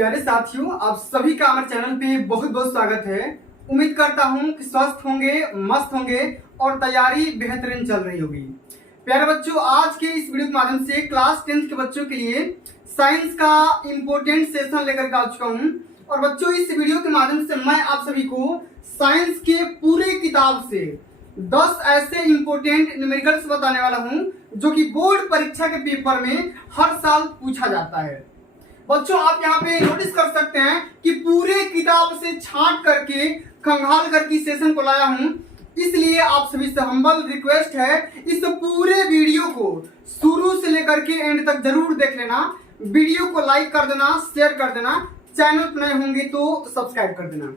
प्यारे साथियों, आप सभी का हमारे चैनल पे बहुत बहुत स्वागत है। उम्मीद करता हूँ कि स्वस्थ होंगे, मस्त होंगे और तैयारी बेहतरीन चल रही होगी। प्यारे बच्चों, आज के इस वीडियो के माध्यम से क्लास 10th के बच्चों के लिए साइंस का इम्पोर्टेंट सेशन लेकर आ चुका हूँ। और बच्चों, इस वीडियो के माध्यम से मैं आप सभी को साइंस के पूरे किताब से 10 ऐसे इम्पोर्टेंट न्यूमेरिकल्स बताने वाला हूँ जो कि बोर्ड परीक्षा के पेपर में हर साल पूछा जाता है। बच्चों, आप यहाँ पे नोटिस कर सकते हैं कि पूरे किताब से छांट करके खंगाल करके सेशन को लाया हूँ। इसलिए आप सभी से हम्बल रिक्वेस्ट है, इस पूरे वीडियो को शुरू से लेकर के एंड तक जरूर देख लेना। वीडियो को लाइक कर देना, शेयर कर देना, चैनल पर नए होंगे तो सब्सक्राइब कर देना।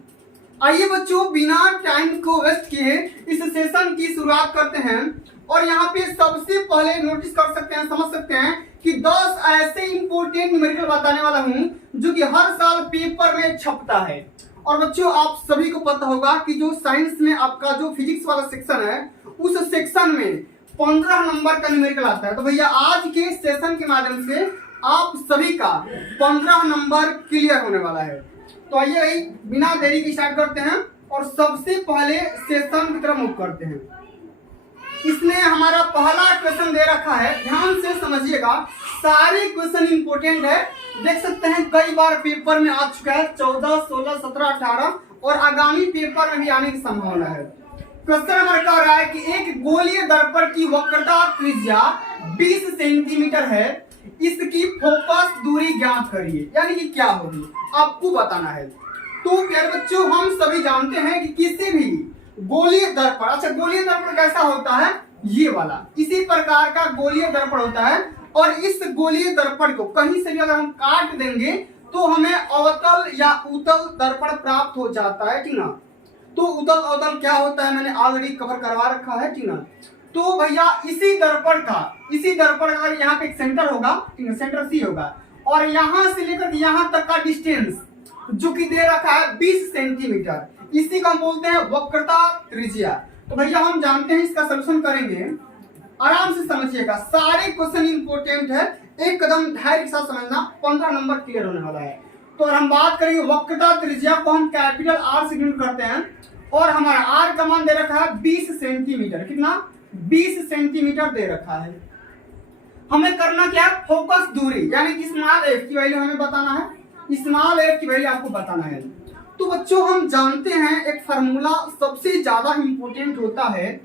आइए बच्चों, बिना टाइम को वेस्ट किए इस सेशन की शुरुआत करते हैं। और यहाँ पे सबसे पहले नोटिस कर सकते हैं, समझ सकते हैं कि 10 ऐसे इंपोर्टेंट न्यूमेरिकल बताने वाला हूँ जो कि हर साल पेपर में छपता है। और बच्चों, आप सभी को पता होगा कि जो साइंस में आपका जो फिजिक्स वाला सेक्शन है, उस सेक्शन में 15 नंबर का न्यूमेरिकल आता है। तो भैया, आज के सेशन के माध्यम से आप सभी का 15 नंबर क्लियर होने वाला है। तो आइए बिना देरी के स्टार्ट करते हैं और सबसे पहले सेशन की तरफ मूव करते हैं। इसमें हमारा पहला क्वेश्चन दे रखा है, ध्यान से समझिएगा, सारे क्वेश्चन इंपोर्टेंट है। देख सकते हैं कई बार पेपर में आ चुका है, 14, 16, 17, 18 और आगामी पेपर में भी आने की संभावना है। क्वेश्चन हमारा कह रहा है कि एक गोलीय दर्पण की वक्रता त्रिज्या 20 सेंटीमीटर है, इसकी फोकस दूरी ज्ञात करिए। यानी कि क्या होगी आपको बताना है। तो प्यारे बच्चों, हम सभी जानते हैं कि किसी भी गोलीय दर्पण, अच्छा गोलीय दर्पण कैसा होता है, ये वाला इसी प्रकार का गोलीय दर्पण होता है। और इस गोलीय दर्पण को कहीं से भी अगर हम काट देंगे तो हमें अवतल या उतल दर्पण प्राप्त हो जाता है, ठीक ना। तो उतल अवतल क्या होता है मैंने ऑलरेडी कवर करवा रखा है, ठीक ना। तो भैया, इसी दर्पण का यहाँ पे एक सेंटर होगा, ठीक है, सेंटर सी होगा, और यहाँ से लेकर यहाँ तक का डिस्टेंस जो कि दे रखा है 20 सेंटीमीटर, इसी को हम बोलते हैं वक्रता त्रिज्या। तो भैया, हम जानते हैं, इसका सलूशन करेंगे, आराम से समझिएगा, सारे क्वेश्चन इंपोर्टेंट है, एक कदम धैर्य के साथ समझना, 15 नंबर क्लियर होने वाला है। तो हम बात करेंगे वक्रता त्रिज्या को हम कैपिटल आर से डिनोट करते हैं, और हमारा आर का मान दे रखा है 20 सेंटीमीटर, कितना 20 सेंटीमीटर दे रखा है। हमें करना क्या है, फोकस दूरी, यानी कि स्मॉल एफ की वैल्यू हमें बताना है, स्मॉल एफ की वैल्यू आपको बताना है। तो बच्चों, हम जानते हैं एक फार्मूला सबसे ज्यादा इंपोर्टेंट होता है,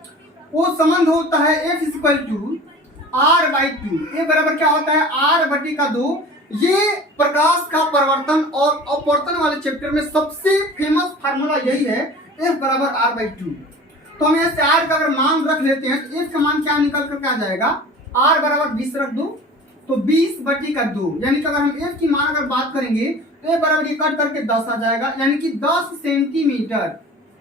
वो संबंध होता है F इक्वल टू R/2। ये बराबर क्या होता है, R/2। ये प्रकाश का परिवर्तन और अपवर्तन वाले चैप्टर में सबसे फेमस फार्मूला यही है, F बराबर R/2। तो हम यहाँ से R का अगर मान रख लेते हैं तो F का मान क्या निकल कर क्या जाएगा, R बराबर 20 रख दो तो 20/2, यानी कि अगर हम F की मान अगर बात करेंगे तो ये बराबर कट करके 10 आ जाएगा, यानी कि 10 सेंटीमीटर।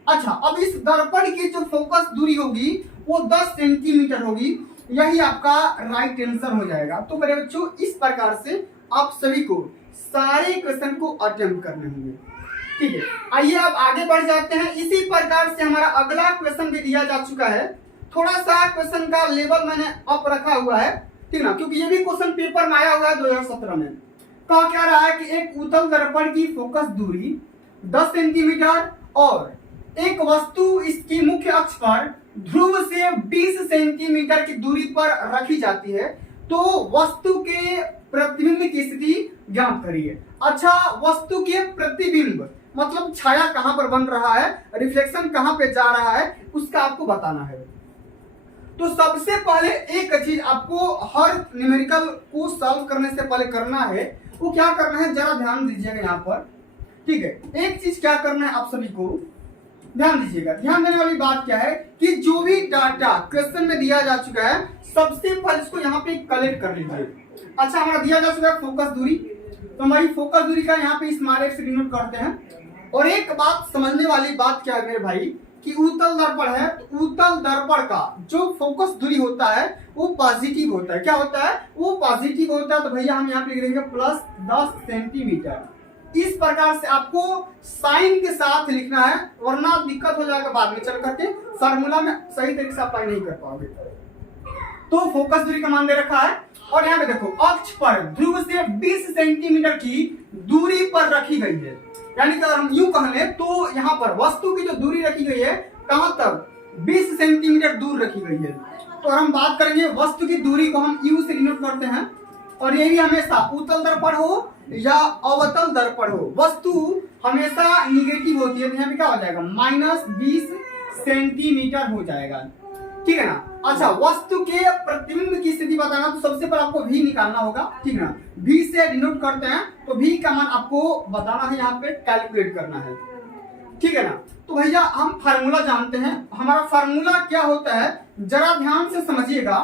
अच्छा, अब इस दर्पण की जो फोकस दूरी होगी वो 10 सेंटीमीटर होगी, यही आपका राइट आंसर हो जाएगा। तो मेरे बच्चों, इस प्रकार से आप सभी को सारे क्वेश्चन को अटेम्प्ट करने होंगे, ठीक है। आइए अब आगे बढ़ जाते हैं। इसी प्रकार से हमारा अगला क्वेश्चन भी दिया जा चुका है। थोड़ा सा क्वेश्चन का लेवल मैंने अप रखा हुआ है, ठीक ना, क्योंकि ये भी क्वेश्चन पेपर में आया हुआ है 2017 में। कहा क्या रहा है कि एक उत्तल दर्पण की फोकस दूरी 10 सेंटीमीटर और एक वस्तु इसकी मुख्य अक्ष पर ध्रुव से 20 सेंटीमीटर की दूरी पर रखी जाती है, तो वस्तु के प्रतिबिंब की स्थिति ज्ञात करिए। अच्छा, वस्तु के प्रतिबिंब मतलब छाया कहां पर बन रहा है, रिफ्लेक्शन कहां पे जा रहा है, उसका आपको बताना है। तो सबसे पहले एक चीज आपको हर न्यूमेरिकल को सॉल्व करने से पहले करना है, वो क्या करना है, जरा ध्यान दीजिएगा यहाँ पर, ठीक है। एक चीज क्या करना है, आप सभी को ध्यान दीजिएगा। ध्यान देने वाली बात क्या है कि जो भी डाटा क्वेश्चन में दिया जा चुका है, सबसे पहले इसको यहाँ पे कलेक्ट कर लीजिए। अच्छा, हमारा दिया जा चुका है फोकस दूरी, तो हमारी फोकस दूरी का यहाँ पे स्मॉल एफ से डिनोट करते हैं। और एक बात समझने वाली बात क्या है मेरे भाई, कि उत्तल दर्पण है, तो उत्तल दर्पण का जो फोकस दूरी होता है वो पॉजिटिव होता है। क्या होता है, वो पॉजिटिव होता है। तो भैया, हम यहाँ पे लिख देंगे प्लस 10 सेंटीमीटर। इस प्रकार से आपको साइन के साथ लिखना है, वरना दिक्कत हो जाएगा बाद में चल करके, फार्मूला में सही तरीके से अप्लाई नहीं कर पाओगे। तो फोकस दूरी का मान दे रखा है, और यहाँ पे देखो, अक्ष पर ध्रुव से 20 सेंटीमीटर की दूरी पर रखी गई है। यानी कि अगर हम यूं कह लें तो यहाँ पर वस्तु की जो दूरी रखी गई है कहाँ तक, 20 सेंटीमीटर दूर रखी गई है। तो हम बात करेंगे वस्तु की दूरी को हम यू से डिनोट करते हैं, और ये भी हमेशा उत्तल दर्पण हो या अवतल दर्पण हो, वस्तु हमेशा निगेटिव होती है। तो यहाँ पे क्या हो जाएगा, -20 सेंटीमीटर हो जाएगा, ठीक है ना। अच्छा, वस्तु के प्रतिबिंब की स्थिति बताना तो सबसे पहले आपको भी निकालना होगा, ठीक है ना। भी से डिनोट करते हैं तो भी का मान आपको बताना है, यहाँ पे कैलकुलेट करना है, ठीक है ना। तो भैया हम फार्मूला जानते हैं, हमारा फार्मूला क्या होता है जरा ध्यान से समझिएगा।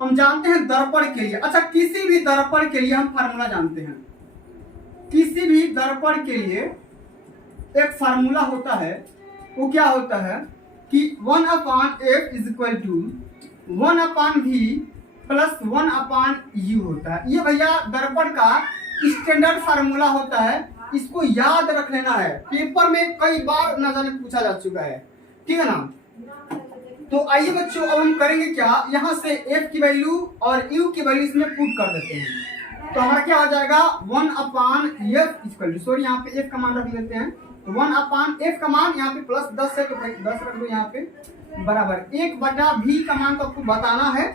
हम जानते हैं दर्पण के लिए, अच्छा किसी भी दर्पण के लिए हम फार्मूला जानते हैं। किसी भी दर्पण के लिए एक फार्मूला होता है, वो क्या होता है कि 1/f is equal to 1/v plus 1/u होता है। ये भैया दर्पण का स्टैंडर्ड फार्मूला होता है, इसको याद रख लेना है, पेपर में कई बार न जाने पूछा जा चुका है, ठीक है ना। तो आइए बच्चों, अब हम करेंगे क्या, यहाँ से f की वैल्यू और u की वैल्यू इसमें पुट कर देते हैं। तो हमारा क्या हो जाएगा 1/f इक्वल टू, सॉरी यहाँ पे f का मान रख लेते हैं, 1/f का मान यहाँ पे +10 है तो 10 रख दो यहाँ पे, बराबर 1/v का मान तो आपको बताना है।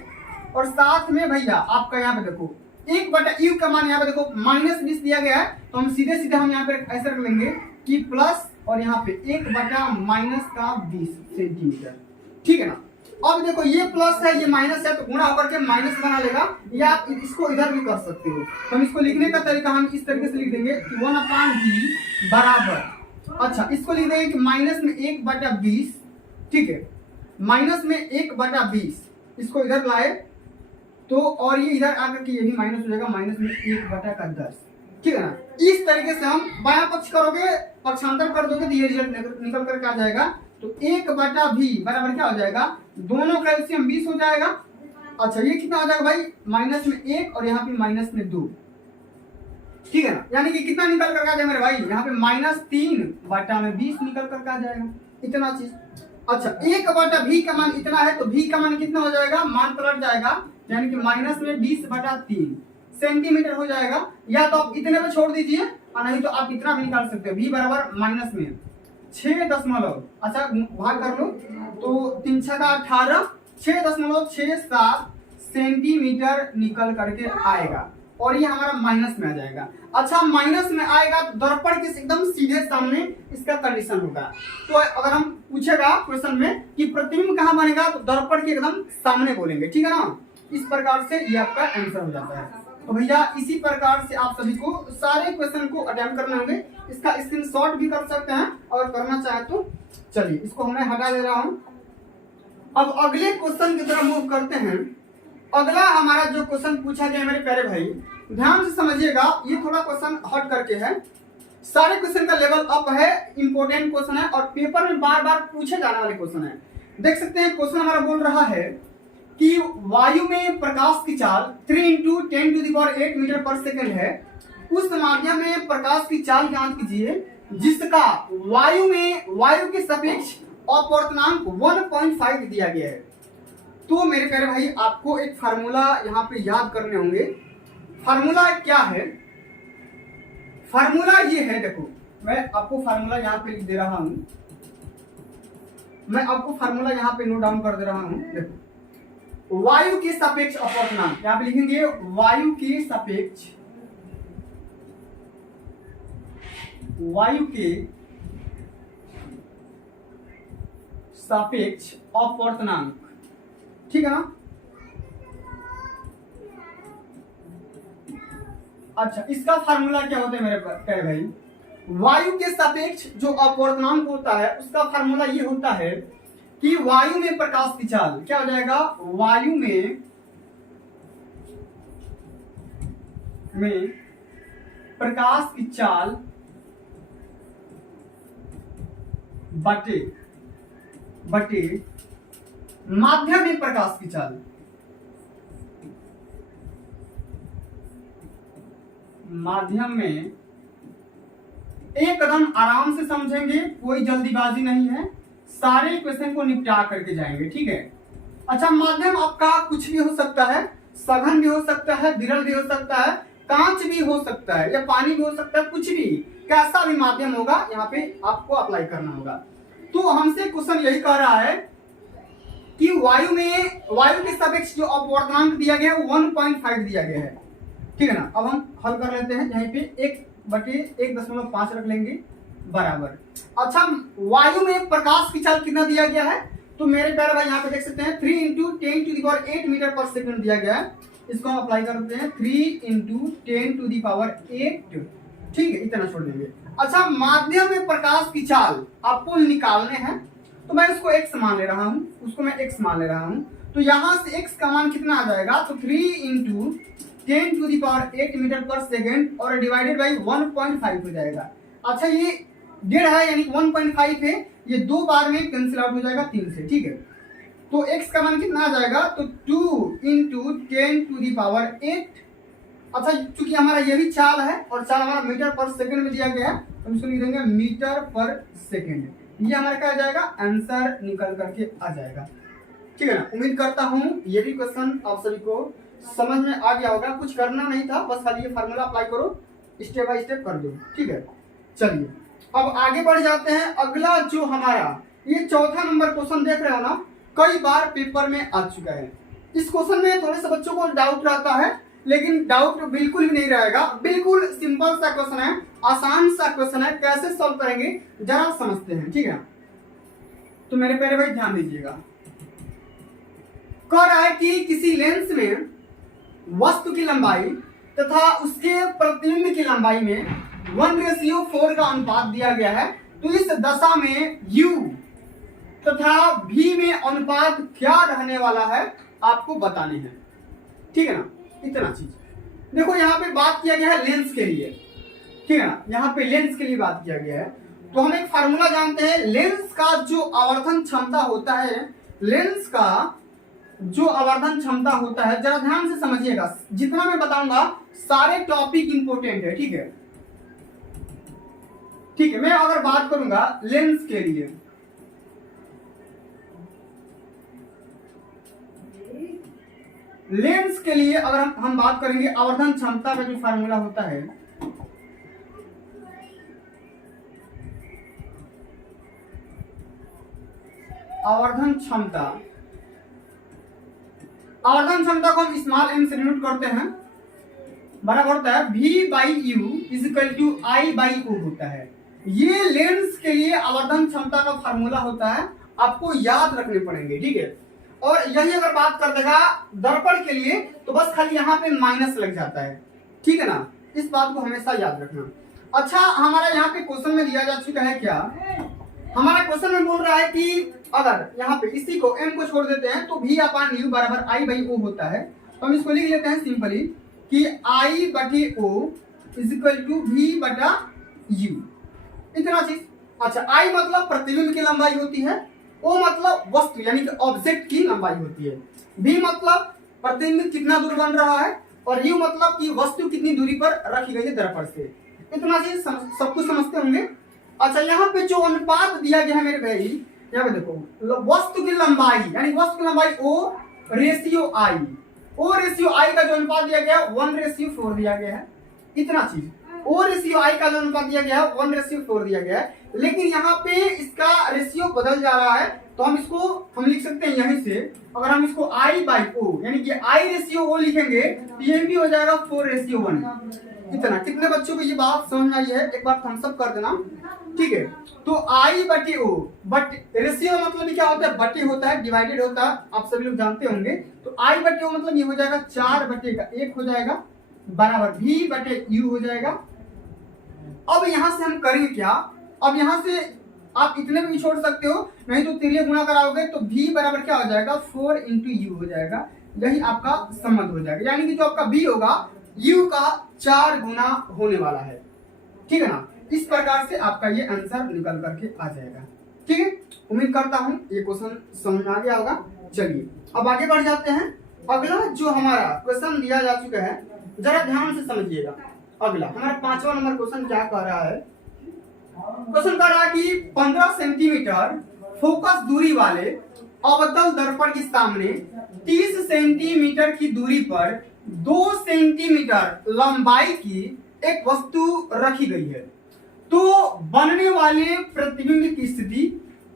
और साथ में भैया आपका यहाँ पे देखो 1/u का मान, यहाँ पे देखो -20 दिया गया है, तो हम सीधे सीधे हम यहाँ पे ऐसे रख लेंगे कि प्लस और यहाँ पे 1/-20 सेंटीमीटर, ठीक है ना। अब देखो ये प्लस है ये माइनस है, तो गुणा होकर के माइनस बना लेगा, या आप इसको इधर भी कर सकते हो। तो हम इसको लिखने का तरीका हम इस तरीके से लिख देंगे कि 1/v बराबर, अच्छा इसको लिख देंगे कि माइनस में 1/20, ठीक है, माइनस में 1/20, इसको इधर लाए तो, और ये इधर आकर के ये भी माइनस हो जाएगा, माइनस में 1/10, ठीक है ना। इस तरीके से हम बायां पक्ष करोगे, पक्षांतर कर दोगे तो ये रिजल्ट निकल करके आ जाएगा। तो 1/v बराबर क्या हो जाएगा, दोनों का एलसीएम 20 हो जाएगा। अच्छा ये कितना हो जाएगा भाई, माइनस में 1 और यहाँ पे माइनस में 2, ठीक है ना। यानी कि कितना निकल कर आ जाएगा मेरे भाई, यहाँ पे -3/20 निकल कर आ जाएगा, इतना चीज। अच्छा 1/v का मान इतना है, तो v का मान कितना हो जाएगा, मान पलट जाएगा, यानी कि -20/3 सेंटीमीटर हो जाएगा। या तो आप इतने पे छोड़ दीजिए और नहीं तो आप इतना भी निकाल सकते हो, v बराबर माइनस में 6 अच्छा भाग कर लो तो 3 × 18 6.67 सेंटीमीटर निकल करके आएगा, और ये हमारा माइनस में आ जाएगा। अच्छा माइनस में आएगा तो दर्पण के एकदम सीधे सामने इसका कंडीशन होगा। तो अगर हम पूछेगा क्वेश्चन में कि प्रतिबिंब कहाँ बनेगा, तो दर्पण के एकदम सामने बोलेंगे, ठीक है ना। इस प्रकार से ये आपका आंसर हो जाता है। तो भैया इसी प्रकार से आप सभी को सारे क्वेश्चन को अटेम्प्ट करने होंगे, इसका स्क्रीनशॉट भी कर सकते हैं और करना चाहे तो। चलिए इसको मैं हटा दे रहा हूं। अब अगले क्वेश्चन की तरफ मूव करते हैं। अगला हमारा जो क्वेश्चन पूछा गया मेरे प्यारे भाई, ध्यान से समझिएगा, ये थोड़ा क्वेश्चन हट करके है, सारे क्वेश्चन का लेवल अप है, इंपॉर्टेंट क्वेश्चन है और पेपर में बार बार पूछे जाने वाले क्वेश्चन है। देख सकते हैं क्वेश्चन हमारा बोल रहा है कि वायु में प्रकाश की चाल 3 × 10⁸ मीटर पर सेकंड है, उस माध्यम में प्रकाश की चाल ज्ञात कीजिए जिसका वायु के सापेक्ष अपवर्तनांक 1.5 दिया गया है। तो मेरे प्यारे भाई आपको एक फार्मूला यहाँ पे याद करने होंगे। फार्मूला क्या है, फार्मूला ये है, देखो मैं आपको फार्मूला यहाँ पे लिख दे रहा हूं, मैं आपको फार्मूला यहाँ पे नोट डाउन कर दे रहा हूं। देखो वायु के सापेक्ष अपवर्तनांक, यहाँ पे लिखेंगे वायु के सापेक्ष अपवर्तनांक, ठीक है ना। अच्छा इसका फार्मूला क्या होता है मेरे प्यारे भाई, वायु के सापेक्ष जो अपवर्तनांक होता है उसका फार्मूला ये होता है कि वायु में प्रकाश की चाल क्या हो जाएगा, वायु में प्रकाश की चाल बटे माध्यम में प्रकाश की चाल, माध्यम में, एक कदम आराम से समझेंगे, कोई जल्दीबाजी नहीं है, सारे क्वेश्चन को निपटा करके जाएंगे, ठीक है। अच्छा माध्यम आपका कुछ भी हो सकता है, सघन भी हो सकता है, विरल भी हो सकता है, कांच भी हो सकता है या पानी भी हो सकता है, कुछ भी कैसा भी माध्यम होगा यहाँ पे आपको अप्लाई करना होगा। तो हमसे क्वेश्चन यही कह रहा है कि वायु के सापेक्ष जो अपवर्तनांक दिया गया है 1.5 दिया गया है, ठीक है ना। अब हम हल कर लेते हैं, यहीं पे 1/1.5 रख लेंगे बराबर। अच्छा, वायु में प्रकाश की चाल कितना दिया गया है, तो मेरे प्यारे भाई यहाँ पे देख सकते हैं 3 × 10⁸ मीटर पर सेकंड दिया गया है। इसको हम अप्लाई करते हैं 3 × 10⁸, ठीक है, इतना छोड़ देंगे। अच्छा, माध्यम में प्रकाश की चाल आपको निकालने हैं, तो मैं इसको x मान ले रहा हूँ, उसको मैं x मान ले रहा हूँ। तो यहाँ से x का मान कितना आ जाएगा, तो 3 × 10⁸ मीटर पर सेकेंड और डिवाइडेड बाई 1.5 हो जाएगा। अच्छा, ये 1.5 है यानी 1.5 है, ये 2 बार में कैंसिल आउट हो जाएगा 3 से, ठीक है। तो x का मान कितना आ जाएगा, तो 2 × 10⁸। अच्छा, चूंकि हमारा ये भी चाल है और चाल हमारा मीटर पर सेकंड में दिया गया है, तो इसको लिख देंगे मीटर पर सेकंड। ये हमारा क्या आ जाएगा, आंसर निकल करके आ जाएगा, ठीक है ना। उम्मीद करता हूँ ये भी क्वेश्चन आप सभी को समझ में आ गया होगा। कुछ करना नहीं था, बस खाली ये फार्मूला अप्लाई करो, स्टेप बाय स्टेप कर दो, ठीक है। चलिए अब आगे बढ़ जाते हैं। अगला जो हमारा ये चौथा नंबर क्वेश्चन देख रहे हो ना, कई बार पेपर में आ चुका है। इस क्वेश्चन में थोड़े से बच्चों को डाउट रहता है, लेकिन डाउट बिल्कुल भी नहीं रहेगा। बिल्कुल सिंपल सा क्वेश्चन है, आसान सा क्वेश्चन है। कैसे सॉल्व करेंगे जरा समझते हैं, ठीक है। तो मेरे प्यारे भाई ध्यान दीजिएगा। कह रहा है कि किसी लेंस में वस्तु की लंबाई तथा उसके प्रतिबिंब की लंबाई में 1:4 का अनुपात दिया गया है। तो इस दशा में u तथा v में अनुपात क्या रहने वाला है आपको बताने हैं, ठीक है ना। इतना चीज देखो, यहाँ पे बात किया गया है लेंस के लिए, ठीक है ना। यहाँ पे लेंस के लिए बात किया गया है, तो हम एक फार्मूला जानते हैं। लेंस का जो आवर्धन क्षमता होता है, लेंस का जो आवर्धन क्षमता होता है, जरा ध्यान से समझिएगा। जितना मैं बताऊंगा सारे टॉपिक इंपोर्टेंट है, ठीक है, ठीक है। मैं अगर बात करूंगा लेंस के लिए, लेंस के लिए अगर हम बात करेंगे, आवर्धन क्षमता का जो फार्मूला होता है, आवर्धन क्षमता को हम स्मॉल m से डिनोट करते हैं, बराबर होता है v/u = I/o होता है। ये लेंस के लिए आवर्धन क्षमता का फार्मूला होता है, आपको याद रखने पड़ेंगे, ठीक है। और यही अगर बात कर देगा दर्पण के लिए, तो बस खाली यहाँ पे माइनस लग जाता है, ठीक है ना। इस बात को हमेशा याद रखना। अच्छा, हमारा यहाँ पे क्वेश्चन में दिया जा चुका है क्या, हमारा क्वेश्चन में बोल रहा है कि अगर यहाँ पे इसी को m को छोड़ देते हैं तो v/u बराबर I/o होता है। तो हम इसको लिख लेते हैं सिंपली कि I/o = v/u, इतना चीज। अच्छा, I मतलब प्रतिबिंब की लंबाई होती है, O मतलब वस्तु यानी कि ऑब्जेक्ट की लंबाई होती है, V मतलब प्रतिबिंब कितना दूर बन रहा है, और U मतलब कि वस्तु कितनी दूरी पर रखी गई है दर्पण से। इतना चीज सब कुछ समझते होंगे। अच्छा, यहाँ पे जो अनुपात दिया गया है मेरे भाई, यहाँ पे देखो, वस्तु की लंबाई यानी वस्तु की लंबाई O/I, O/I का जो अनुपात दिया गया 1:4 दिया गया है। इतना चीज, O/I का जो अनुपात दिया गया है 1:4 दिया गया है, लेकिन यहाँ पे इसका रेशियो बदल जा रहा है। तो हम इसको लिख सकते हैं यहीं से, अगर हम इसको I/O यानी कि I/O लिखेंगे तो ये भी हो जाएगा 4:1। इतना, कितने बच्चों को ये बात समझ में आई है, एक बार थम्स अप कर देना, ठीक है। तो I/O, बट रेशियो मतलब क्या होता है, बटे होता है, डिवाइडेड होता है, आप सभी लोग जानते होंगे। तो I/O मतलब ये हो जाएगा 4/1 हो जाएगा, बराबर v/u हो जाएगा। अब यहां से हम करेंगे क्या, अब यहां से आप इतने भी छोड़ सकते हो, नहीं तो तिर्य गुणा कराओगे तो v बराबर क्या हो जाएगा 4 × u हो जाएगा। यही आपका संबंध हो जाएगा, यानी कि जो आपका v होगा u का 4 गुना होने वाला है, ठीक है ना। इस प्रकार से आपका ये आंसर निकल करके आ जाएगा, ठीक है। उम्मीद करता हूं ये क्वेश्चन समझ में आ गया होगा। चलिए अब आगे बढ़ जाते हैं। अगला जो हमारा क्वेश्चन दिया जा चुका है, जरा ध्यान से समझिएगा। अगला हमारा 5वां नंबर क्वेश्चन क्या कह रहा है, क्वेश्चन कह रहा है कि 15 सेंटीमीटर फोकस दूरी वाले अवतल दर्पण के सामने 30 सेंटीमीटर की दूरी पर 2 सेंटीमीटर लंबाई की एक वस्तु रखी गई है, तो बनने वाले प्रतिबिंब की स्थिति,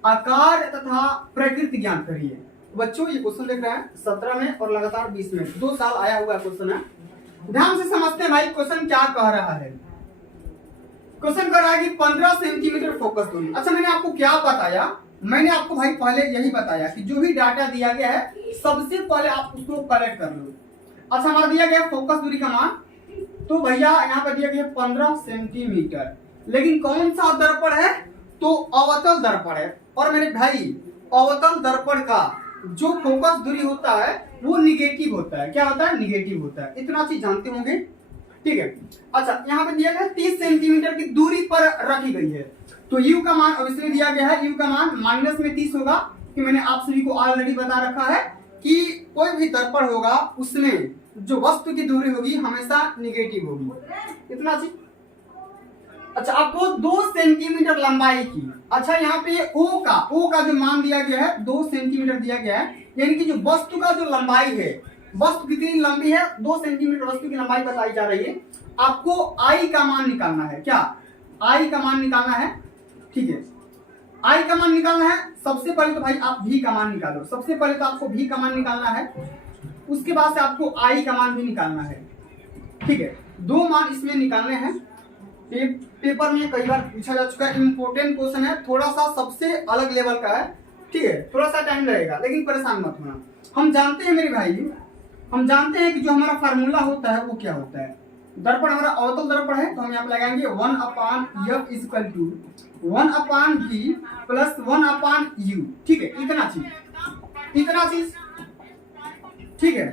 आकार तथा प्रकृति ज्ञात करिए। बच्चों ये क्वेश्चन देख रहे हैं 17 में और लगातार 20 में, 2 साल आया हुआ क्वेश्चन है। ध्यान से समझते हैं भाई क्वेश्चन क्या कह रहा है। क्वेश्चन कह रहा है कि 15 सेंटीमीटर फोकस दूरी। अच्छा मैंने आपको क्या बताया, मैंने आपको भाई पहले यही बताया कि जो भी डाटा दिया गया है सबसे पहले आप उसको कलेक्ट कर लो। अच्छा हमारा दिया गया फोकस दूरी का मान, तो भैया यहाँ पर दिया गया 15 सेंटीमीटर, लेकिन कौन सा दर्पण है, तो अवतल दर्पण है। और मेरे भाई अवतल दर्पण का जो फोकस दूरी होता है वो निगेटिव होता है। क्या होता है, निगेटिव होता है। इतना चीज जानते होंगे, ठीक है। अच्छा यहाँ पे दिया गया 30 सेंटीमीटर की दूरी पर रखी गई है, तो u का मान अब इसमें दिया गया है, u का मान माइनस में 30 होगा, कि मैंने आप सभी को ऑलरेडी बता रखा है कि कोई भी दर्पण होगा उसमें जो वस्तु की दूरी होगी हमेशा निगेटिव होगी। इतना चीज। अच्छा आपको 2 सेंटीमीटर लंबाई की, अच्छा यहाँ पे ओ का जो मान दिया गया है 2 सेंटीमीटर दिया गया है, यानी कि जो वस्तु का जो लंबाई है, वस्तु कितनी लंबी है, 2 सेंटीमीटर वस्तु की लंबाई बताई जा रही है। आपको आई का मान निकालना है। क्या, आई का मान निकालना है, ठीक है। आई का मान निकालना है। सबसे पहले तो भाई आप भी का मान निकालो, सबसे पहले तो आपको भी का मान निकालना है, उसके बाद से आपको आई का मान भी निकालना है, ठीक है। 2 मान इसमें निकालने हैं। पेपर में कई बार पूछा जा चुका है, इंपॉर्टेंट क्वेश्चन है, थोड़ा सा सबसे अलग लेवल का है, ठीक है। थोड़ा सा टाइम लगेगा लेकिन परेशान मत होना। हम जानते हैं मेरे भाई, हम जानते हैं कि जो हमारा फार्मूला होता है वो क्या होता है। दर्पण हमारा अवतल दर्पण है, तो हम यहाँ पे लगाएंगे 1/f = 1/v + 1/u, ठीक है। इतना चीज, ठीक है।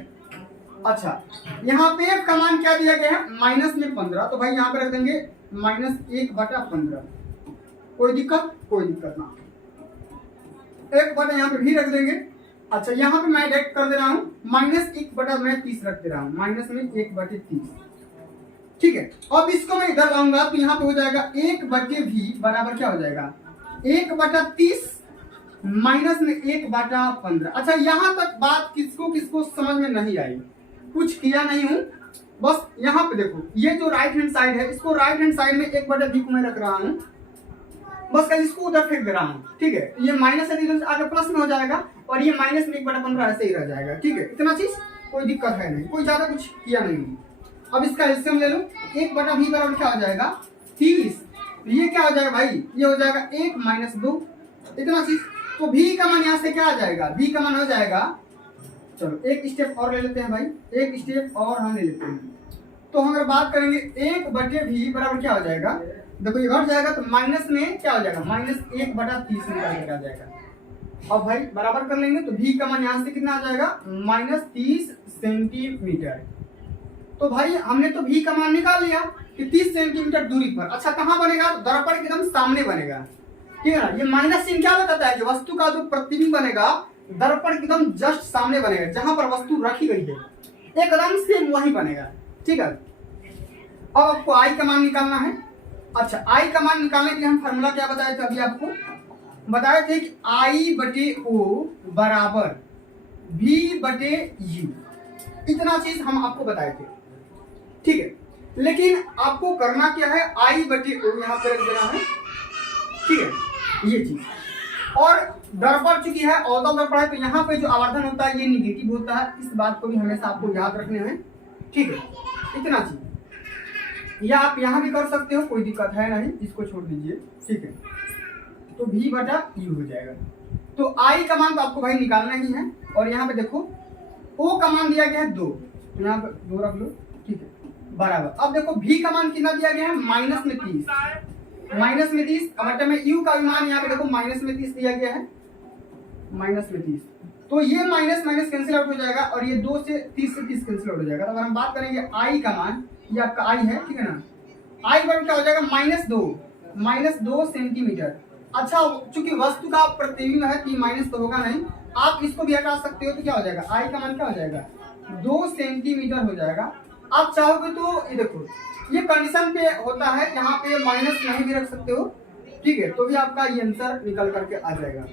अच्छा यहाँ पे f का मान क्या दिया गया है, माइनस में 15, तो भाई यहाँ पे रख देंगे -1/15। कोई दिक्कत ना, 1 यहाँ पे भी रख देंगे। अच्छा यहाँ पे मैं डायरेक्ट कर दे रहा हूँ -1/30 रख दे रहा हूँ, माइनस में 1/30, ठीक है। अब इसको मैं इधर लाऊंगा तो यहाँ पे हो जाएगा 1/v बराबर क्या हो जाएगा, 1/30 माइनस में 1/15। अच्छा यहाँ तक बात किसको समझ में नहीं आई, कुछ किया नहीं हूँ, बस यहाँ पे देखो ये जो राइट हैंड साइड है, इसको राइट हैंड साइड में 1/v को मैं रख रहा हूँ, बस कल इसको उधर फेंक दे रहा हूँ, ठीक है। ये माइनस है आगे प्लस में हो जाएगा, और ये माइनस में 1/15 ऐसे ही रह जाएगा, ठीक है। इतना चीज, कोई दिक्कत है नहीं, कोई ज्यादा कुछ किया नहीं। अब इसका एलसीएम ले लो, 1/v बराबर क्या हो जाएगा, 30। ये क्या हो जाएगा भाई, ये हो जाएगा 1 - 2, इतना चीज। तो v का मान यहाँ से क्या आ जाएगा, v का मान हो जाएगा, चलो एक स्टेप और ले लेते हैं भाई, एक स्टेप और हम ले लेते हैं। तो हम अगर बात करेंगे 1/v बराबर क्या हो जाएगा, देखो ये घट जाएगा तो माइनस में क्या हो जाएगा, -1/30 निकाल के आ जाएगा। अब भाई बराबर कर लेंगे तो v का मान यहाँ से कितना आ जाएगा, -30 सेंटीमीटर। तो भाई हमने तो v का मान निकाल लिया कि 30 सेंटीमीटर दूरी पर। अच्छा कहाँ बनेगा, दर्पण के एकदम सामने बनेगा, ठीक है ना। ये माइनस चिन्ह क्या बताता है कि वस्तु का जो प्रतिबिंब बनेगा दर्पण के एकदम जस्ट सामने बनेगा, जहां पर वस्तु रखी गई है एकदम सेम वही बनेगा, ठीक है। अब आपको आई का मान निकालना है। अच्छा आई का मान निकालने के लिए हम फार्मूला क्या बताए थे, अभी आपको बताए थे कि I/O बराबर V/U, इतना चीज हम आपको बताए थे, ठीक है। लेकिन आपको करना क्या है, I/O यहाँ पे रख देना है, ठीक है, ये चीज। और दर्पण चूंकि है अवतल दर्पण है, तो यहाँ पे जो आवर्धन होता है ये निगेटिव होता है, इस बात को भी हमेशा आपको याद रखने हैं, ठीक है। इतना चीज, या आप यहाँ भी कर सकते हो, कोई दिक्कत है नहीं, इसको छोड़ दीजिए, ठीक है। तो V/U हो जाएगा। तो I का मान तो आपको भाई निकालना ही है, और यहाँ पे देखो O का मान दिया गया है 2, तो यहाँ पे 2 रख लो, ठीक है, बराबर। अब देखो V का मान कितना दिया गया है, -30, मतलब U का मान यहाँ पे देखो -30 दिया गया है, -30। तो ये माइनस कैंसिल आउट हो जाएगा, और ये 2 से 30 कैंसिल आउट हो जाएगा। तो अगर हम बात करेंगे I का मान, ये आपका I है, ठीक है ना। I बराबर क्या हो जाएगा, -2 सेंटीमीटर। अच्छा चूंकि वस्तु का प्रतिबिंब है तो माइनस तो होगा नहीं, आप इसको भी हटा सकते हो, तो क्या हो जाएगा, I का मान क्या हो जाएगा, 2 सेंटीमीटर हो जाएगा। आप चाहोगे तो ये देखो ये कंडीशन पे होता है, यहाँ पे माइनस नहीं भी रख सकते हो, ठीक है, तो भी आपका ये आंसर निकल करके आ जाएगा।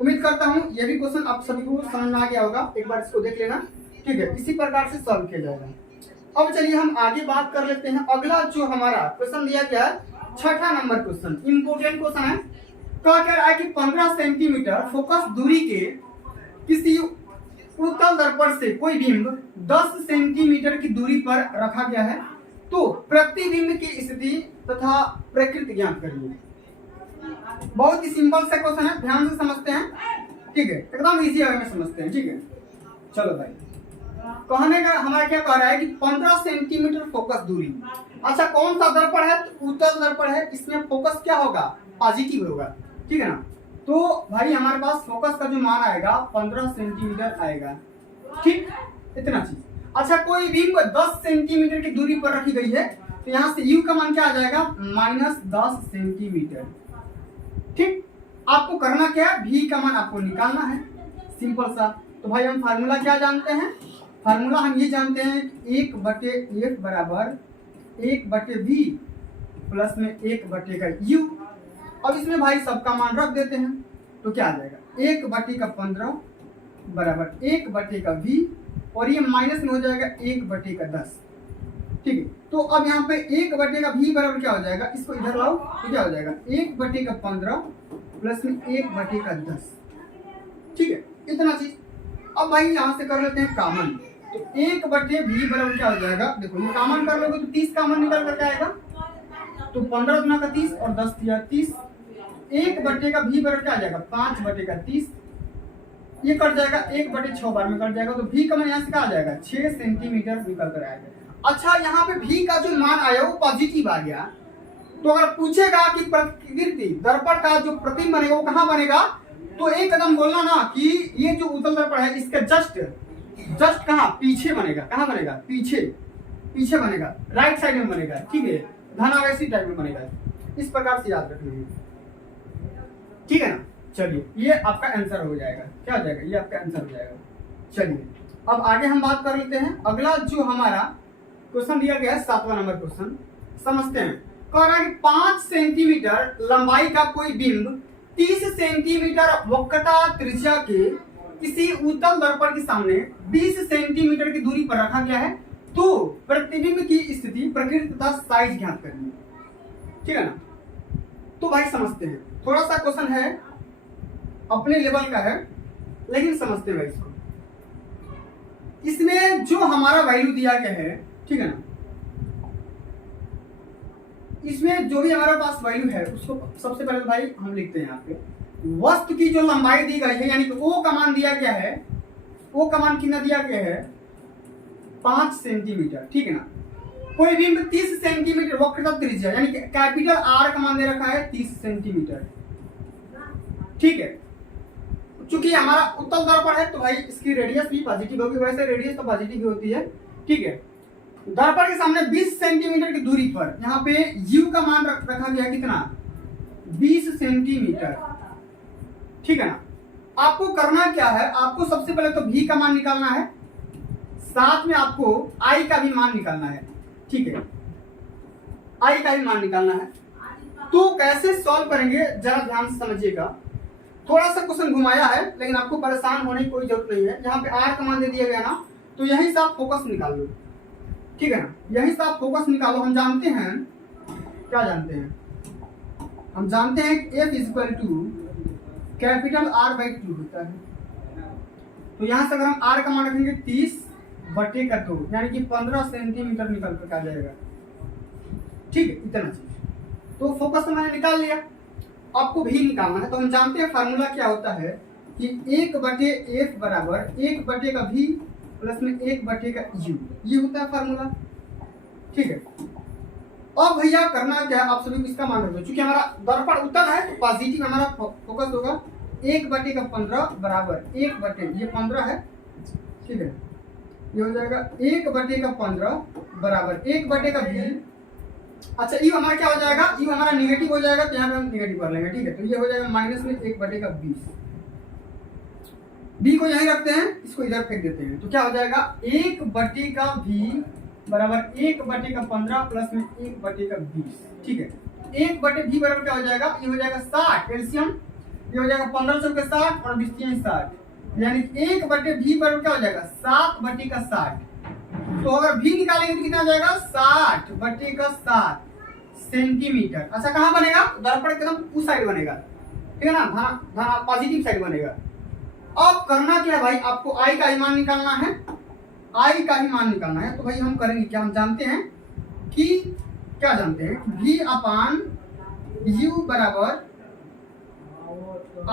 उम्मीद करता हूँ ये भी क्वेश्चन आप सभी को समझ में आ गया होगा, एक बार इसको देख लेना, ठीक है। इसी प्रकार से सॉल्व किया जाएगा। अब चलिए हम आगे बात कर लेते हैं। अगला जो हमारा क्वेश्चन दिया गया है, छठा नंबर क्वेश्चन, इंपोर्टेंट क्वेश्चन है। कह रहा है कि 15 सेंटीमीटर फोकस दूरी के किसी उत्तल दर्पण से कोई बिंब 10 सेंटीमीटर की दूरी पर रखा गया है, तो प्रतिबिंब की स्थिति तथा प्रकृति ज्ञात करिए। बहुत ही सिंपल सा क्वेश्चन है, ध्यान से समझते हैं, ठीक है, एकदम इजी वे में समझते हैं, ठीक है। चलो भाई, कहने का हमारा क्या कह रहा है कि 15 सेंटीमीटर फोकस दूरी। अच्छा, कौन सा दर्पण है? तो उत्तल दर्पण है, इसमें फोकस क्या होगा? पॉजिटिव होगा, ठीक है ना। तो भाई हमारे पास फोकस का जो मान आएगा 15 सेंटीमीटर आएगा, ठीक, इतना चीज। अच्छा, कोई बिंब 10 सेंटीमीटर की दूरी पर रखी गई है, तो यहाँ से u का मान क्या आ जाएगा? -10 सेंटीमीटर, ठीक। आपको करना क्या है? v का मान आपको निकालना है, सिंपल सा। तो भाई हम फार्मूला क्या जानते हैं? फार्मूला हम ये जानते हैं कि 1/f बराबर 1/v प्लस में 1/u। अब इसमें भाई सबका मान रख देते हैं, तो क्या आ जाएगा? 1/15 बराबर 1/v, और ये माइनस में हो जाएगा 1/10, ठीक है। तो अब यहाँ पे 1/v बराबर क्या हो जाएगा? इसको इधर लाओ, तो क्या हो जाएगा? 1/15 प्लस में 1/10, ठीक है, इतना चीज। अब भाई यहाँ से कर लेते हैं कामन, तो 1/v बराबर क्या हो जाएगा? देखो ये कामन कर लोगे तो 30 कामन निकल कर आएगा, तो 15 गुना का 30 और 10 दिया 30। 1/v बराबर क्या आ जाएगा? 5/30, ये कट जाएगा 1/6 बार में कट जाएगा, तो v का मान यहाँ से क्या आ जाएगा? 6 सेंटीमीटर निकल कर आएगा। अच्छा, यहाँ पे v का जो मान आया वो पॉजिटिव आ गया, तो अगर पूछेगा कि प्रकृति दर्पण का जो प्रतिबिंब बनेगा वो कहाँ बनेगा, तो एक कदम बोलना ना कि ये जो उत्तल दर्पण है इसके जस्ट कहाँ? पीछे बनेगा। कहाँ बनेगा? पीछे बनेगा, राइट साइड में बनेगा, ठीक है, धनावेशी टाइप में बनेगा। इस प्रकार से याद रखना है, ठीक है ना। चलिए, ये आपका आंसर हो जाएगा। क्या हो जाएगा? ये आपका आंसर हो जाएगा। चलिए, अब आगे हम बात कर लेते हैं। अगला जो हमारा क्वेश्चन दिया गया है, 7वां नंबर क्वेश्चन, समझते हैं। कह रहा है कि 5 सेंटीमीटर लंबाई का कोई बिंब 30 सेंटीमीटर वक्रता त्रिज्या के किसी उत्तल दर्पण के सामने 20 सेंटीमीटर की दूरी पर रखा गया है, तो प्रतिबिंब की स्थिति, प्रकृति तथा साइज ज्ञात करनी, ठीक है ना। तो भाई समझते हैं, थोड़ा सा क्वेश्चन है, अपने लेवल का है, लेकिन समझते हैं भाई इसको। इसमें जो हमारा वैल्यू दिया गया है, ठीक है ना, इसमें जो भी हमारे पास वैल्यू है उसको सबसे पहले तो भाई हम लिखते हैं यहाँ पे वस्तु की जो लंबाई दी गई है, यानी कि ओ का मान दिया गया है। ओ का मान कितना दिया गया है? 5 सेंटीमीटर, ठीक है ना। कोई बिंब 30 सेंटीमीटर वक्रता त्रिज्या, यानी कि कैपिटल आर का मान दे रखा है 30 सेंटीमीटर, ठीक है। चूंकि हमारा उत्तल दर्पण है तो भाई इसकी रेडियस भी पॉजिटिव होगी, वैसे रेडियस तो पॉजिटिव होती है, ठीक है। दर्पण के सामने 20 सेंटीमीटर की दूरी पर यहाँ पे u का मान रखा गया कितना? 20 सेंटीमीटर, ठीक है ना। आपको करना क्या है? आपको सबसे पहले तो v का मान निकालना है, साथ में आपको i का भी मान निकालना है, ठीक है, i का भी मान निकालना है। तो कैसे सॉल्व करेंगे जरा ध्यान से समझिएगा। थोड़ा सा क्वेश्चन घुमाया है, लेकिन आपको परेशान होने की कोई जरूरत नहीं है। यहाँ पे r का मान दे दिया गया ना, तो यहीं से आप फोकस निकाल लो, ठीक है ना, यहीं से आप फोकस निकालो। हम जानते हैं, क्या जानते हैं? हम जानते हैं कि F = कैपिटल R/2 होता है। तो यहाँ से अगर हम R का मान रखेंगे 30/2, यानी कि 15 सेंटीमीटर निकल कर आ जाएगा, ठीक है, इतना चीज। तो फोकस तो मैंने निकाल लिया, आपको भी निकालना है। तो हम जानते हैं फार्मूला क्या होता है कि 1/f बराबर 1/v प्लस में 1/u, ये होता है फार्मूला, ठीक है। अब भैया करना क्या है? आप सभी इसका मान रखो, क्योंकि हमारा दर्पण उत्तल है तो पॉजिटिव हमारा फोकस होगा। 1/15 बराबर 1/, ये 15 है, ठीक है, ये हो जाएगा 1/15 बराबर 1/v। अच्छा, यू हमारा क्या हो जाएगा? यू हमारा निगेटिव हो जाएगा, तो यहाँ पे हम निगेटिव कर लेंगे, ठीक है। तो ये हो जाएगा माइनस में 1/20। b को यहीं रखते हैं, इसको इधर फेंक देते हैं, तो क्या हो जाएगा? 1/v बराबर 1/15 प्लस में 1/20, ठीक है। 1/v बराबर क्या हो जाएगा? ये हो जाएगा 60 एलसीएम, ये हो जाएगा 15 चौके 60 और 20 60, यानी 1/v बराबर क्या हो जाएगा? 7/60, तो अगर भी निकालेंगे तो कितना आ जाएगा 60/7 सेंटीमीटर। अच्छा कहाँ बनेगा? दर्पण एकदम उस साइड बनेगा, ठीक है ना, धना पॉजिटिव साइड बनेगा। अब करना क्या है भाई, आपको आई का ही मान निकालना है, आई का ही मान निकालना है। तो भाई हम करेंगे क्या, हम जानते हैं कि क्या जानते हैं, v अपान यू बराबर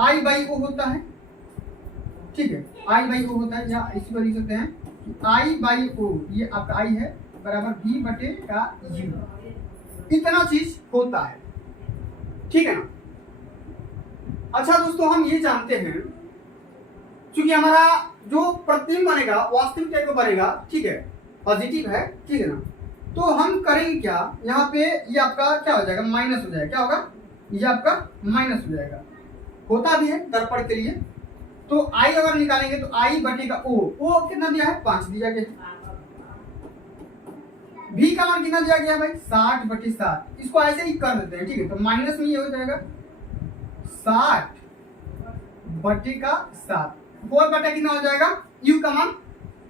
आई बाई ओ होता है, ठीक है, आई बाई ओ होता है, या इसी को लिख सकते हैं कि आई बाई ओ, ये आपका आई है, बराबर v बटे का यू, इतना चीज होता है, ठीक है ना। अच्छा दोस्तों हम ये जानते हैं क्योंकि हमारा जो प्रतिबिंब बनेगा वास्तविक टाइप का बनेगा, ठीक है, पॉजिटिव है, ठीक है ना। तो हम करेंगे क्या, यहाँ पे ये आपका क्या हो जाएगा, माइनस हो जाएगा, क्या होगा, ये आपका माइनस हो जाएगा, होता भी है दर्पण के लिए। तो आई अगर निकालेंगे तो आई बटेगा ओ कितना दिया है, 5 दिया गया। भी का मान कितना दिया गया भाई, 60/7, इसको ऐसे ही कर देते हैं, ठीक है। तो माइनस में ये हो जाएगा 60/7, 4 बटा कितना हो जाएगा, यू का मान,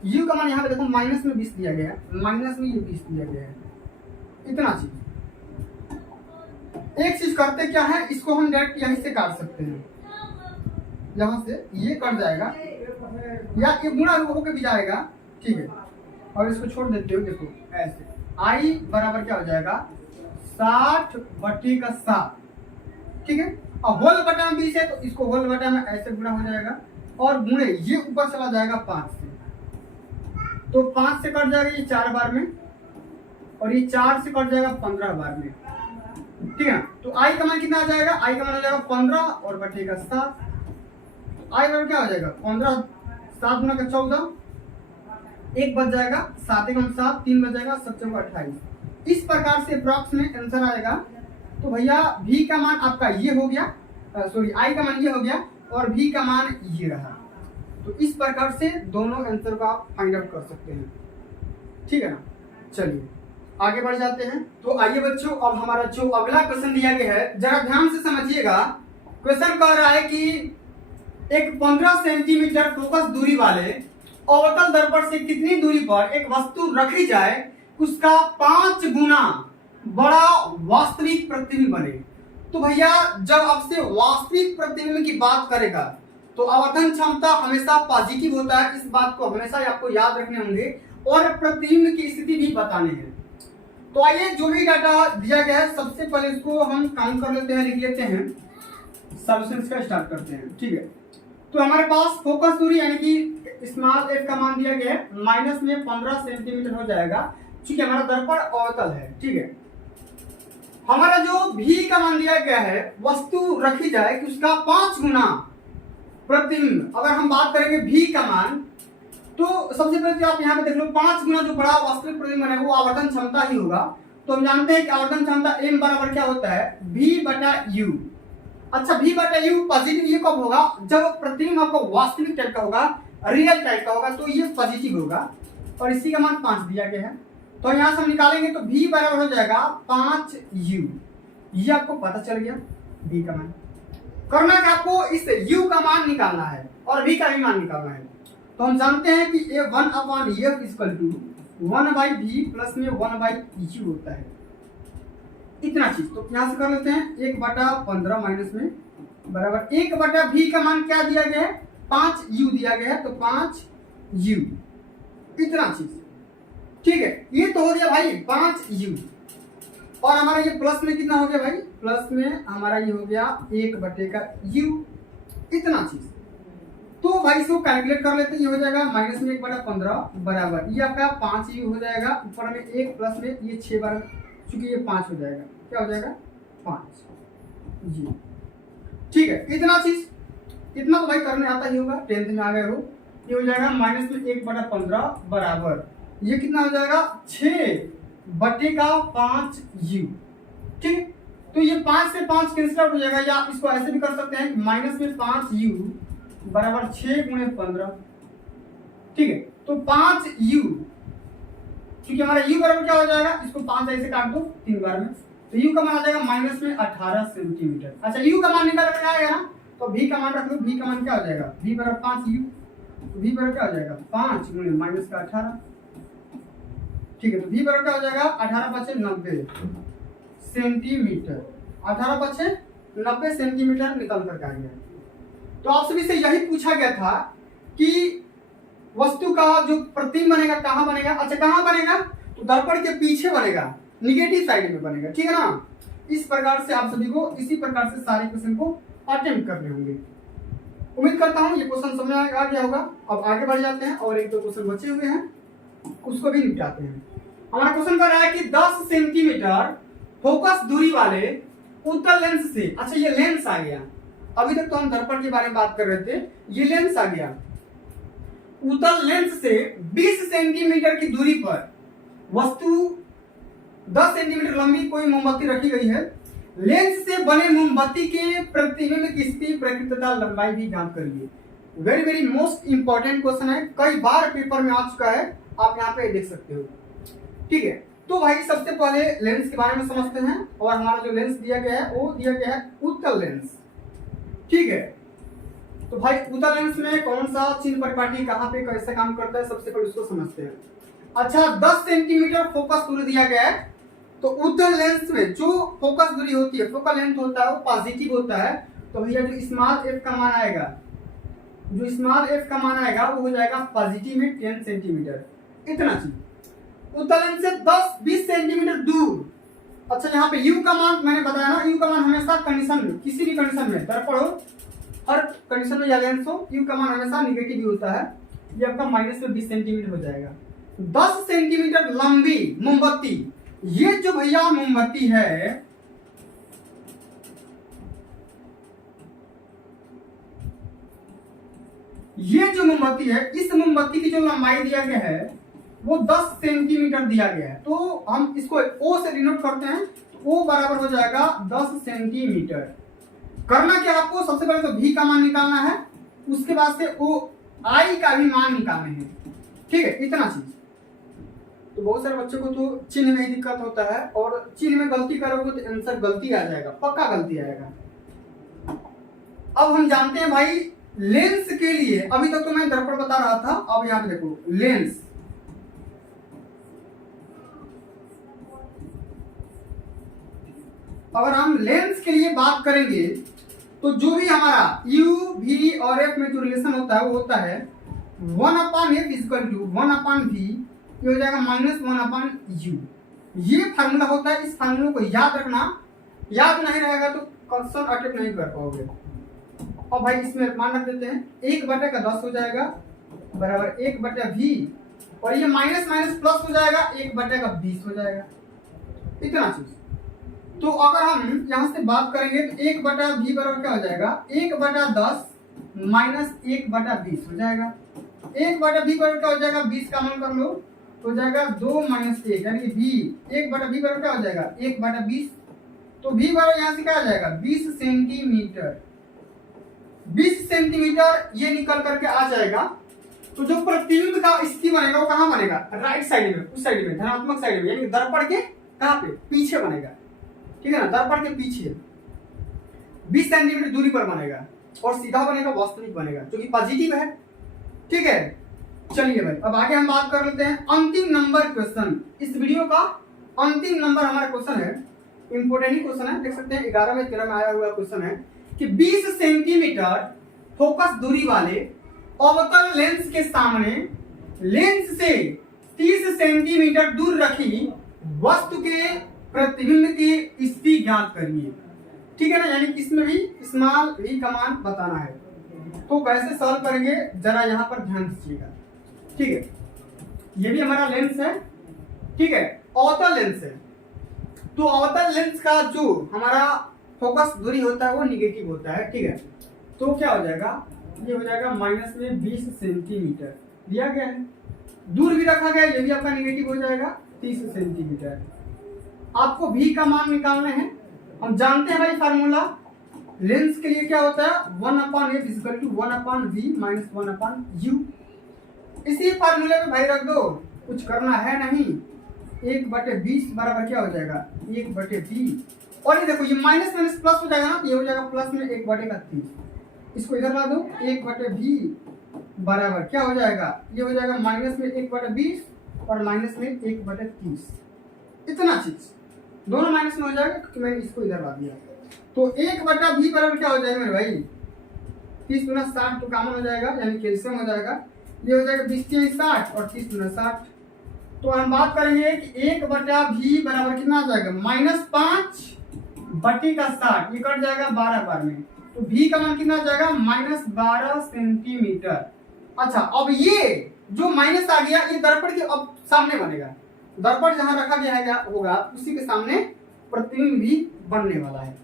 यू का मान यहाँ पे देखो माइनस में 20 दिया गया है, माइनस में ये 20 दिया गया है, इतना चीज। एक चीज करते क्या है, इसको हम डायरेक्ट यहीं से काट सकते हैं, यहाँ से ये कट जाएगा या ये गुणा होकर भी जाएगा, ठीक है। और इसको छोड़ देते हो, देखो ऐसे आई बराबर क्या हो जाएगा 60/7, ठीक है। अब होल बटा में 20 है तो इसको होल बटा में ऐसे गुणा हो जाएगा, और गुणे ये ऊपर चला जाएगा 5 से, तो 5 से कट जाएगा ये 4 बार में, और ये 4 से कट जाएगा 15 बार में, ठीक है। तो आई का मान कितना आ जाएगा, आई का मान आ जाएगा 15 और बटेगा 7। आई बराबर क्या हो जाएगा 15, 7 गुना का 14, 1 बच जाएगा, 7 1 7, 3 बच जाएगा, 7 4 28। इस प्रकार से अप्रॉक्स में आंसर आएगा। तो भैया भी का मान आपका ये हो गया, सॉरी आई का मान ये हो गया, और भी का मान ये रहा। तो इस प्रकार से दोनों आंसर को आप फाइंड आउट कर सकते हैं, ठीक है ना। चलिए आगे बढ़ जाते हैं। तो आइए बच्चों, अब हमारा जो अगला क्वेश्चन दिया गया है जरा ध्यान से समझिएगा। क्वेश्चन कह रहा है कि एक 15 सेंटीमीटर फोकस दूरी वाले अवतल दर्पण से कितनी दूरी पर एक वस्तु रखी जाए उसका 5 गुना बड़ा वास्तविक प्रतिबिंब बने। तो भैया जब आपसे वास्तविक प्रतिबिंब की बात करेगा तो आवर्धन क्षमता हमेशा पॉजिटिव होता है, इस बात को हमेशा आपको याद रखने होंगे, और प्रतिबिंब की स्थिति भी बताने हैं। तो आइए जो भी डाटा दिया गया है सबसे पहले इसको हम काउंट कर लेते हैं, लिख लेते हैं, सॉल्यूशंस का स्टार्ट करते हैं, ठीक है। तो हमारे पास फोकस दूरी यानी कि स्मॉल एफ का मान दिया गया है, माइनस में 15 सेंटीमीटर हो जाएगा क्योंकि हमारा दर्पण अवतल है, ठीक है। हमारा जो भी का मान दिया गया है वस्तु रखी जाए कि उसका 5 गुना प्रतिबिंब। अगर हम बात करेंगे भी का मान, तो सबसे पहले तो आप यहाँ पे देख लो 5 गुना जो बड़ा वास्तविक प्रतिबिंब है वो आवर्धन क्षमता ही होगा। तो हम जानते हैं कि आवर्धन क्षमता m बराबर क्या होता है, v/u। अच्छा v/u पॉजिटिव ये कब होगा, जब प्रतिबिंब आपका वास्तविक टाइप का होगा, रियल टाइप का होगा, तो ये पॉजिटिव होगा, और इसी का मान 5 दिया गया है। तो यहाँ से हम निकालेंगे तो v बराबर हो जाएगा 5u, ये आपको पता चल गया v का मान। करना है आपको इस u का मान निकालना है और v का भी मान निकालना है। तो हम जानते हैं कि ये 1/f equal to 1/v plus में 1/u होता है, इतना चीज। तो यहाँ से कर लेते हैं 1/15 माइनस में बराबर 1/v का मान क्या दिया गया है, 5u दिया गया है, तो 5u, इतना चीज, ठीक है। ये तो हो गया भाई 5u, और हमारा ये प्लस में कितना हो गया भाई, प्लस में हमारा ये हो गया 1/u, इतना चीज। तो भाई इसको कैलकुलेट कर लेते हैं, ये हो जाएगा माइनस में 1/15 बराबर ये आपका 5u हो जाएगा, ऊपर में 1 प्लस में ये 6 बार, चूंकि ये 5 हो जाएगा, क्या हो जाएगा 5 ठीक है। इतना चीज, इतना तो भाई करने आता ही होगा, 10th में आ गए हो। ये हो जाएगा माइनस में 1/15 बराबर ये कितना हो जाएगा 6/5u, ठीक। तो ये 5 से 5 कैंसिल आउट हो जाएगा, या आप इसको ऐसे भी कर सकते हैं माइनस में 5u बराबर 6 गुणे 15, ठीक है। तो 5u, क्योंकि हमारा u बराबर क्या हो जाएगा, इसको 5 ऐसे काट दो 3 बार में, तो u का मान आ जाएगा माइनस में 18 सेंटीमीटर। अच्छा u का मान निकाल कर आएगा ना, तो v का मान रख लो, v का मान क्या हो जाएगा, v बराबर 5u, तो v बराबर क्या हो जाएगा 5 गुणे माइनस का 18, ठीक है, तो v बराबर क्या हो जाएगा 18×90 सेंटीमीटर, 18×90 सेंटीमीटर निकल कर आ गया। तो आप सभी से यही पूछा गया था कि वस्तु का जो प्रतिबिंब बनेगा कहाँ बनेगा। अच्छा, कहाँ बनेगा? तो दर्पण के पीछे बनेगा, निगेटिव साइड में बनेगा, ठीक है ना। इस प्रकार से आप सभी को इसी प्रकार से सारे क्वेश्चन को अटेम्प्ट करने होंगे। उम्मीद करता हूँ ये क्वेश्चन समझ आ गया होगा। अब आगे बढ़ जाते हैं और एक दो क्वेश्चन बचे हुए हैं, उसको भी निपटाते हैं। हमारा क्वेश्चन कर रहा है कि 10 सेंटीमीटर फोकस दूरी वाले उत्तल लेंस से, अच्छा ये लेंस आ गया, अभी तक तो हम दर्पण के बारे में बात कर रहे थे, ये लेंस आ गया। उत्तल लेंस से 20 सेंटीमीटर की दूरी पर वस्तु 10 सेंटीमीटर लंबी कोई मोमबत्ती रखी गई है। लेंस से बने मोमबत्ती के प्रतिबिंब की प्रकृति तथा लंबाई भी ज्ञात करिए। Very very most important question है, कई बार पेपर में आ चुका है, आप यहाँ पे देख सकते हो। ठीक है, तो भाई सबसे पहले लेंस के बारे में समझते हैं। और हमारा जो लेंस दिया गया है वो दिया गया है उत्तल लेंस। ठीक है, तो भाई उत्तल लेंस में कौन सा चिन्ह परिपाटी कहाँ पे कैसे काम करता है, सबसे पहले उसको समझते हैं। अच्छा, 10 सेंटीमीटर फोकस दूरी दिया गया है, तो उत्तल लेंस में जो फोकस दूरी होती है, फोकल लेंथ होता है वो पॉजिटिव होता है। तो भैया जो स्मॉल एफ का मान आएगा, जो स्मॉल एफ का मान आएगा वो हो जाएगा पॉजिटिव में 10 सेंटीमीटर, इतना चीज। उत्तल लेंस से 10-20 सेंटीमीटर दूर। अच्छा, यहाँ पे यू का मान मैंने बताया ना, यू का मान हमेशा कंडीशन में, किसी भी कंडीशन में, दर्पण हो, हर कंडीशन में या लेंस हो, यू का मान हमेशा निगेटिव ही होता है। ये आपका माइनस में 20 सेंटीमीटर हो जाएगा। 10 सेंटीमीटर लंबी मोमबत्ती, ये जो भैया मोमबत्ती है, ये जो मोमबत्ती है, इस मोमबत्ती की जो लंबाई दिया गया है वो 10 सेंटीमीटर दिया गया है। तो हम इसको ओ से डिनोट करते हैं, ओ बराबर हो जाएगा 10 सेंटीमीटर। करना क्या आपको, सबसे पहले तो भी का मान निकालना है, उसके बाद से ओ आई का भी मान निकालने हैं। ठीक है, इतना चीज। तो बहुत सारे बच्चों को तो चिन्ह में ही दिक्कत होता है, और चिन्ह में गलती करोगे तो आंसर गलती आ जाएगा, पक्का गलती आएगा। अब हम जानते हैं भाई लेंस के लिए, अभी तक तो मैं दर्पण बता रहा था, अब यहाँ पे देखो लेंस। अगर हम लेंस के लिए बात करेंगे तो जो भी हमारा यू वी और एफ में जो रिलेशन होता है वो होता है 1/f इक्वल टू 1/v, ये हो जाएगा -1/u। ये फार्मूला होता है, इस फार्मूला को याद रखना, याद नहीं रहेगा तो क्वेश्चन अटेम्प्ट नहीं कर पाओगे। और भाई इसमें मान रख देते हैं, 1/10 हो जाएगा बराबर 1/v, और ये माइनस माइनस प्लस हो जाएगा 1/20 हो जाएगा, इतना चीज। तो अगर हम यहाँ से बात करेंगे तो 1/v बराबर क्या हो जाएगा 1/10 माइनस 1/20 हो जाएगा। 1/v बराबर क्या हो जाएगा, 20 का मान कर लो, हो जाएगा 2 - 1 यानी कि v 1/v बराबर क्या हो जाएगा 1/20। तो v बराबर यहाँ से क्या आ जाएगा 20 सेंटीमीटर। 20 सेंटीमीटर ये निकल करके आ जाएगा। तो जो प्रतिबिंब का स्थिति बनेगा वो कहाँ बनेगा, राइट साइड में, उस साइड में, धनात्मक साइड में, यानी दर्पण के कहाँ पे, पीछे बनेगा। ठीक है ना, दर्पण के पीछे 20 सेंटीमीटर दूरी पर बनेगा, और सीधा बनेगा, वास्तविक बनेगा, जो कि पॉजिटिव है। ठीक है, चलिए भाई अब आगे हम बात कर लेते हैं अंतिम नंबर क्वेश्चन। इस वीडियो का अंतिम नंबर हमारा क्वेश्चन है, इंपोर्टेंट ही क्वेश्चन है, देख सकते हैं 11 में 13 में आया हुआ क्वेश्चन है कि 20 सेंटीमीटर फोकस दूरी वाले अवतल लेंस के सामने लेंस से 30 सेंटीमीटर दूर रखी वस्तु के प्रतिबिंब की स्थिति ज्ञात करिए। ठीक है ना, यानी इसमें भी स्मॉल v का मान बताना है। तो कैसे सॉल्व करेंगे जरा यहाँ पर ध्यान दीजिएगा। ठीक है, ये भी हमारा लेंस है, ठीक है, अवतल लेंस है। तो अवतल लेंस का जो हमारा फोकस दूरी होता है वो निगेटिव होता है। ठीक है, तो क्या हो जाएगा, ये हो जाएगा माइनस में 20 सेंटीमीटर दिया गया है, दूर भी रखा गया है, ये भी आपका निगेटिव हो जाएगा 30 सेंटीमीटर। आपको v का मान निकालना है। हम जानते हैं भाई फार्मूला लेंस के लिए क्या होता है 1/f equal to 1/v minus 1/u। इसी फार्मूले में भाई रख दो, कुछ करना है नहीं। 1/20 बराबर क्या हो जाएगा 1/v, और ये देखो ये माइनस माइनस प्लस हो जाएगा ना, ये हो जाएगा प्लस में 1/30। इसको इधर ला दो, 1/v बराबर क्या हो जाएगा, ये हो जाएगा माइनस में 1/20 और माइनस में 1/30, इतना चीज दोनों माइनस में हो जाएगा क्योंकि मैंने इसको इधर ला दिया। तो 1/v बराबर क्या हो जाएगा मेरे भाई, 30 गुना 60 तो कॉमन हो जाएगा, यानी कैल्शियम हो जाएगा। ये हो जाएगा 20 60 और 30 गुना 60। तो हम बात करेंगे कि 1/v बराबर कितना आ जाएगा, -5/60, ये कट जाएगा 12 बार में। तो v का मान कितना आ जाएगा, -12 सेंटीमीटर। अच्छा, अब ये जो माइनस आ गया ये दर्पण के अब सामने बनेगा, दर्पण जहां रखा गया है होगा उसी के सामने प्रतिबिंब भी बनने वाला है,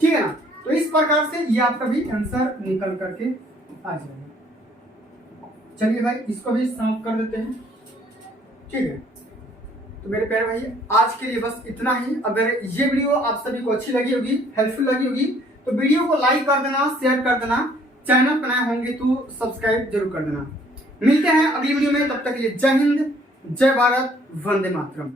ठीक है ना। तो इस प्रकार से ये आपका भी आंसर निकल करके आ जाएगा। चलिए भाई इसको भी समाप्त कर देते हैं, ठीक है। तो मेरे प्यारे भाई आज के लिए बस इतना ही। अगर ये वीडियो आप सभी को अच्छी लगी होगी, हेल्पफुल लगी होगी, तो वीडियो को लाइक कर देना, शेयर कर देना, चैनल पर नए होंगे तो सब्सक्राइब जरूर कर देना। मिलते हैं अगली वीडियो में, तब तक के लिए जय हिंद, जय भारत, वंदे मातरम।